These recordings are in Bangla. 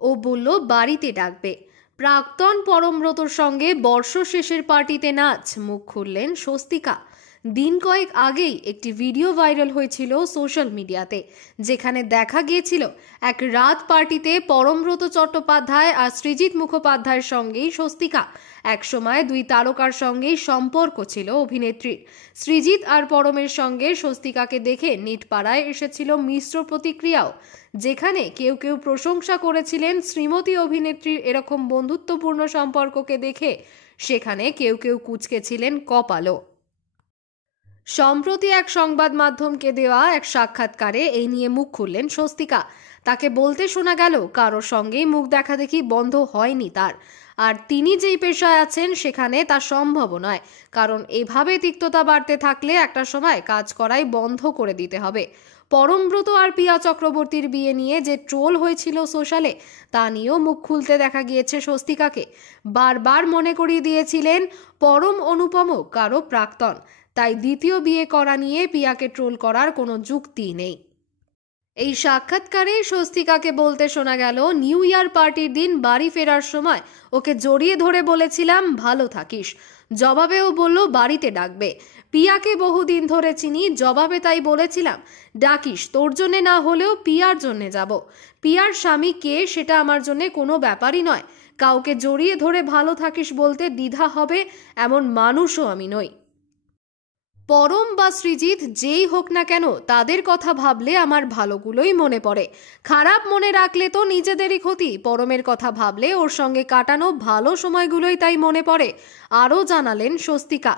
ও বলল বাড়িতে ডাকবে। প্রাক্তন পরমব্রতর সঙ্গে বর্ষ শেষের পার্টিতে নাচ, মুখ খুললেন স্বস্তিকা। দিন কয়েক আগেই একটি ভিডিও ভাইরাল হয়েছিল সোশ্যাল মিডিয়াতে, যেখানে দেখা গিয়েছিল এক রাত পার্টিতে পরমব্রত চট্টোপাধ্যায় আর সৃজিত মুখোপাধ্যায়ের সঙ্গেই স্বস্তিকা। একসময় দুই তারকার সঙ্গেই সম্পর্ক ছিল অভিনেত্রীর। সৃজিত আর পরমের সঙ্গে স্বস্তিকাকে দেখে নিটপাড়ায় এসেছিল মিশ্র প্রতিক্রিয়াও, যেখানে কেউ কেউ প্রশংসা করেছিলেন শ্রীমতী অভিনেত্রীর এরকম বন্ধুত্বপূর্ণ সম্পর্ককে দেখে, সেখানে কেউ কেউ কুঁচকেছিলেন কপালও। সম্প্রতি এক সংবাদ মাধ্যমকে দেওয়া এক সাক্ষাৎকারে এই নিয়ে মুখ খুললেন স্বস্তিকা। তাকে বলতে শোনা গেল কারোর সঙ্গেই মুখ দেখাদেখি বন্ধ হয়নি তার, আর তিনি যেই পেশায় আছেন সেখানে তা সম্ভব নয়, কারণ এভাবে তিক্ততা বাড়তে থাকলে একটা সময় কাজ করাই বন্ধ করে দিতে হবে। পরমব্রত আর পিয়া চক্রবর্তীর বিয়ে নিয়ে যে ট্রোল হয়েছিল সোশ্যালে, তা নিয়েও মুখ খুলতে দেখা গিয়েছে স্বস্তিকাকে। বারবার মনে করিয়ে দিয়েছিলেন পরম অনুপমও কারো প্রাক্তন, তাই দ্বিতীয় বিয়ে করা নিয়ে পিয়াকে ট্রোল করার কোনো যুক্তিই নেই। এই সাক্ষাৎকারে স্বস্তিকাকে বলতে শোনা গেল, নিউ ইয়ার পার্টির দিন বাড়ি ফেরার সময় ওকে জড়িয়ে ধরে বলেছিলাম ভালো থাকিস, জবাবে ও বলল বাড়িতে ডাকবে। পিয়াকে বহুদিন ধরে চিনি, জবাবে তাই বলেছিলাম ডাকিস, তোর জন্যে না হলেও পিয়ার জন্যে যাব। পিয়ার স্বামী কে সেটা আমার জন্যে কোনো ব্যাপারই নয়, কাউকে জড়িয়ে ধরে ভালো থাকিস বলতে দ্বিধা হবে এমন মানুষও আমি নই। পরম বা সৃজিত যেই হোক না কেন, তাদের কথা ভাবলে আমার ভালোগুলোই মনে পড়ে, খারাপ মনে রাখলে তো নিজেদেরই ক্ষতি। পরমের কথা ভাবলে ওর সঙ্গে কাটানো ভালো সময়গুলোই তাই মনে পড়ে, আরও জানালেন স্বস্তিকা।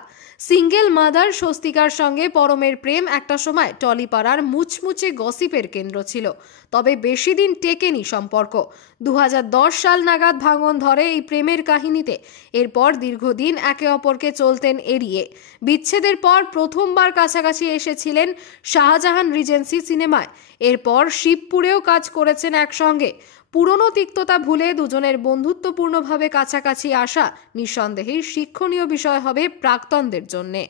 সিঙ্গেল মাদার স্বস্তিকার সঙ্গে পরমের প্রেম একটা সময় টলিপাড়ার মুচমুচে গসিপের কেন্দ্র ছিল, তবে বেশি দিন টেকেনি সম্পর্ক। 2010 সাল নাগাদ ভাঙন ধরে এই প্রেমের কাহিনীতে। এরপর দীর্ঘদিন একে অপরকে চলতেন এড়িয়ে। বিচ্ছেদের পর প্রথমবার কাছাকাছি এসেছিলেন শাহজাহান রিজেন্সি সিনেমায়, এরপর শিবপুরেও কাজ করেছেন একসঙ্গে। পুরনো তিক্ততা ভুলে দুজনের বন্ধুত্বপূর্ণভাবে কাছাকাছি আসা নিঃসন্দেহেই শিক্ষণীয় বিষয় হবে প্রাক্তনদের জন্যে।